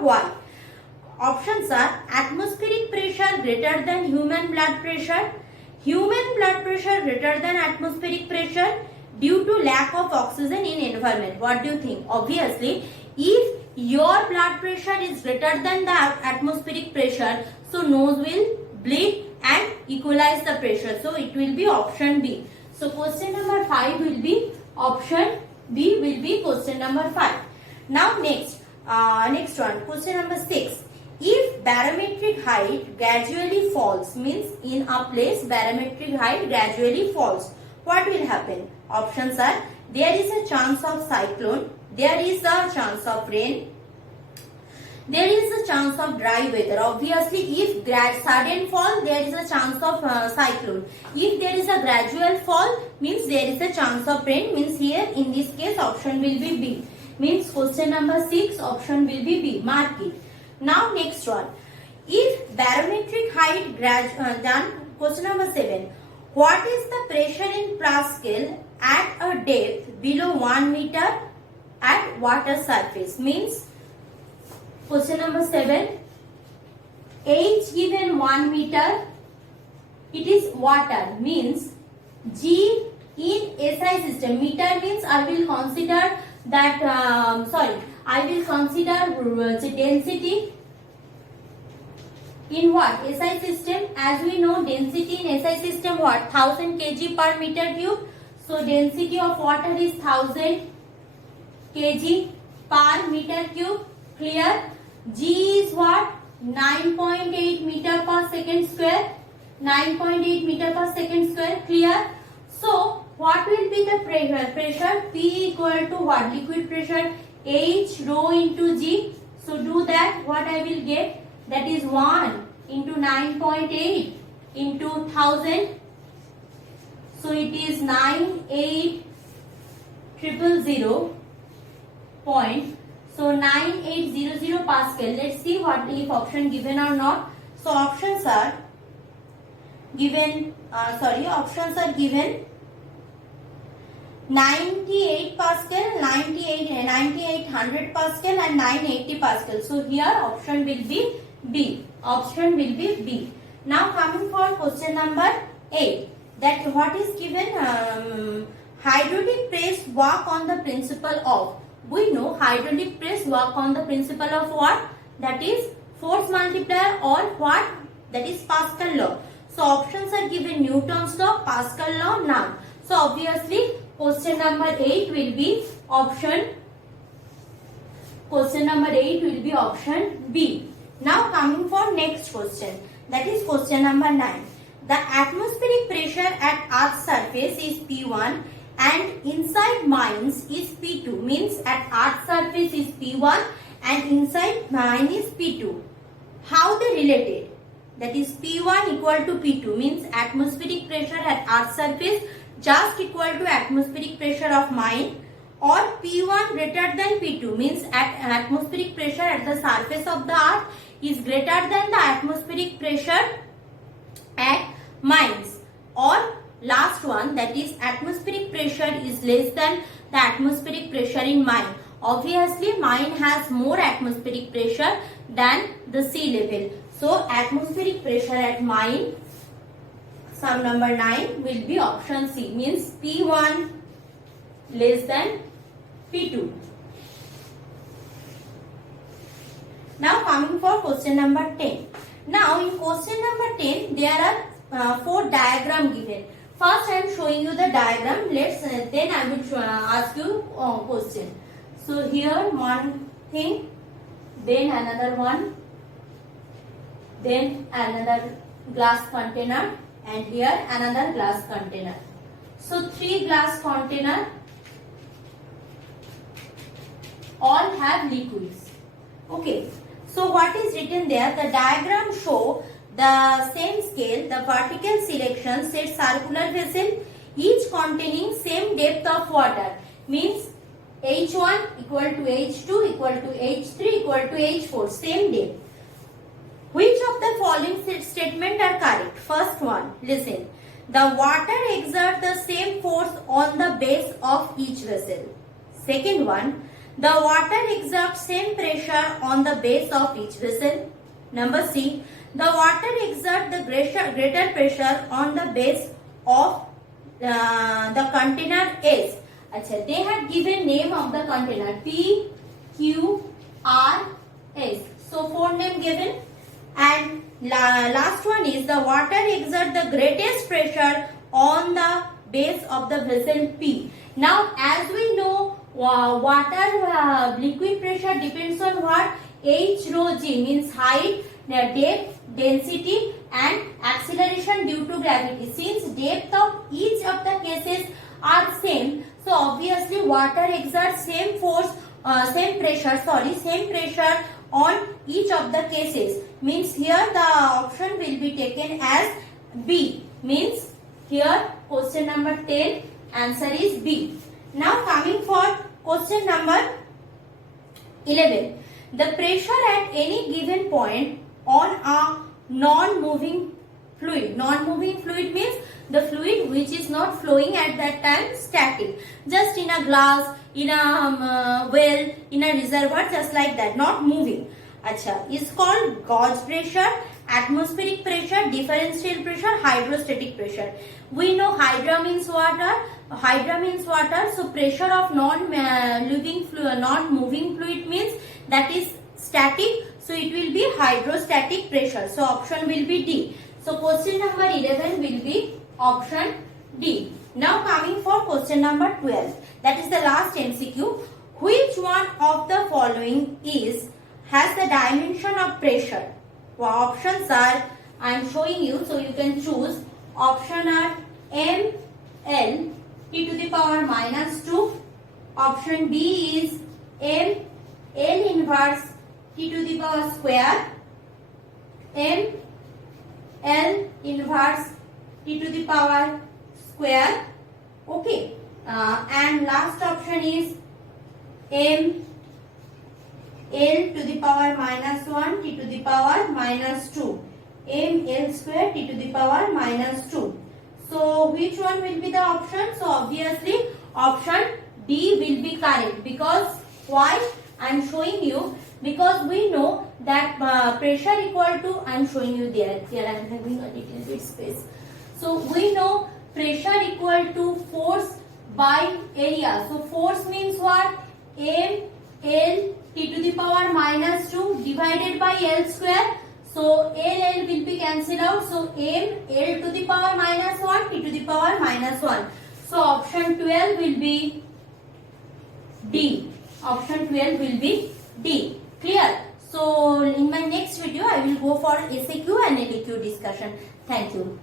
Why? Options are atmospheric pressure greater than human blood pressure, human blood pressure greater than atmospheric pressure due to lack of oxygen in environment. What do you think? Obviously, if your blood pressure is greater than the atmospheric pressure, so nose will bleed and equalize the pressure. So it will be option B. So question number 5 will be option B will be question number 5. Now next one, question number 6. If barometric height gradually falls, means in a place barometric height gradually falls, what will happen? Options are there is a chance of cyclone, there is a chance of rain, there is a chance of dry weather. Obviously, if sudden fall, there is a chance of cyclone. If there is a gradual fall, means there is a chance of rain. Means here in this case option will be B. Means question number 6 option will be B. Mark it. Now next one. If barometric height done. Question number 7. What is the pressure in Pascal at a depth below 1 meter at water surface? Means question number 7. H given 1 meter. It is water. Means G in SI system. Meter means I will consider that I will consider the density in what? SI system. As we know, density in SI system what? 1000 kg per meter cube. So density of water is 1000 kg per meter cube. Clear? G is what? 9.8 meter per second square. 9.8 meter per second square. Clear? So what will be the pressure? Pressure P equal to what? Liquid pressure H rho into G. So do that. What I will get? That is 1 into 9.8 into 1000. So it is 98000 point. So 9800 Pascal. Let's see what if option given or not. So options are given. Options are given. 98 Pascal, 9800 Pascal and 980 Pascal. So here option will be B. Option will be B. Now coming for question number 8. That what is given? Hydraulic press work on the principle of. We know hydraulic press work on the principle of what? That is force multiplier or what? That is Pascal law. So options are given Newton's law, Pascal law, none. So obviously question number 8 will be option. Question number 8 will be option B. Now coming for next question. That is question number 9. The atmospheric pressure at Earth's surface is P1 and inside mines is P2. Means at Earth's surface is P1 and inside mine is P2. How they related? That is P1 equal to P2. Means atmospheric pressure at Earth's surface just equal to atmospheric pressure of mine, or P1 greater than P2 means at atmospheric pressure at the surface of the earth is greater than the atmospheric pressure at mines, or last one that is atmospheric pressure is less than the atmospheric pressure in mine. Obviously mine has more atmospheric pressure than the sea level. So atmospheric pressure at mine, sum number 9 will be option C. Means P1 less than P2. Now coming for question number 10. Now in question number 10 there are 4 diagram given. First I am showing you the diagram. Then I will ask you question. So here one thing, then another one, then another glass container, and here another glass container. So 3 glass container all have liquids. Okay. So what is written there? The diagram show the same scale, the vertical selection set circular vessel, each containing same depth of water. Means H1 equal to H2 equal to H3 equal to H4, same depth. Which of the following statement are correct? First one, listen. The water exerts the same force on the base of each vessel. Second one, The water exerts same pressure on the base of each vessel. Number C. The water exerts the greater pressure on the base of the container S. अच्छा, they had given name of the container P, Q, R, S. So 4 name given. And last one is the water exerts the greatest pressure on the base of the vessel P. Now, as we know, water liquid pressure depends on what? H rho g means height, depth, density and acceleration due to gravity. Since depth of each of the cases are same, so obviously water exerts same pressure on each of the cases. Means here the option will be taken as B. Means here question number 10 answer is B. Now coming for question number 11. The pressure at any given point on a non-moving fluid. Non-moving fluid means the fluid which is not flowing at that time, static. Just in a glass, in a well, in a reservoir, just like that, not moving. Acha, is called gauge pressure, atmospheric pressure, differential pressure, hydrostatic pressure. We know hydra means water. So pressure of non-moving fluid means that is static. So it will be hydrostatic pressure. So option will be D. So question number 11 will be option D. Now coming for question number 12. That is the last MCQ. Which one of the following has the dimension of pressure? Well, options are, I am showing you, so you can choose. Option are M, L, T to the power minus 2. Option B is M, L inverse T to the power square. M, L inverse T to the power square. Okay. And last option is M, L to the power minus 1 T to the power minus 2. M, L square T to the power minus 2. So which one will be the option? So obviously option D will be correct. Because why? I am showing you. Because we know that pressure equal to, I am showing you there. Here I am having a little bit space. So we know pressure equal to force by area. So force means what? M, L, T to the power minus 2 divided by L square. So L will be cancelled out. So M, L to the power minus 1, T to the power minus 1. So option 12 will be D. Option 12 will be D. Clear? So in my next video I will go for SAQ and LAQ discussion. Thank you.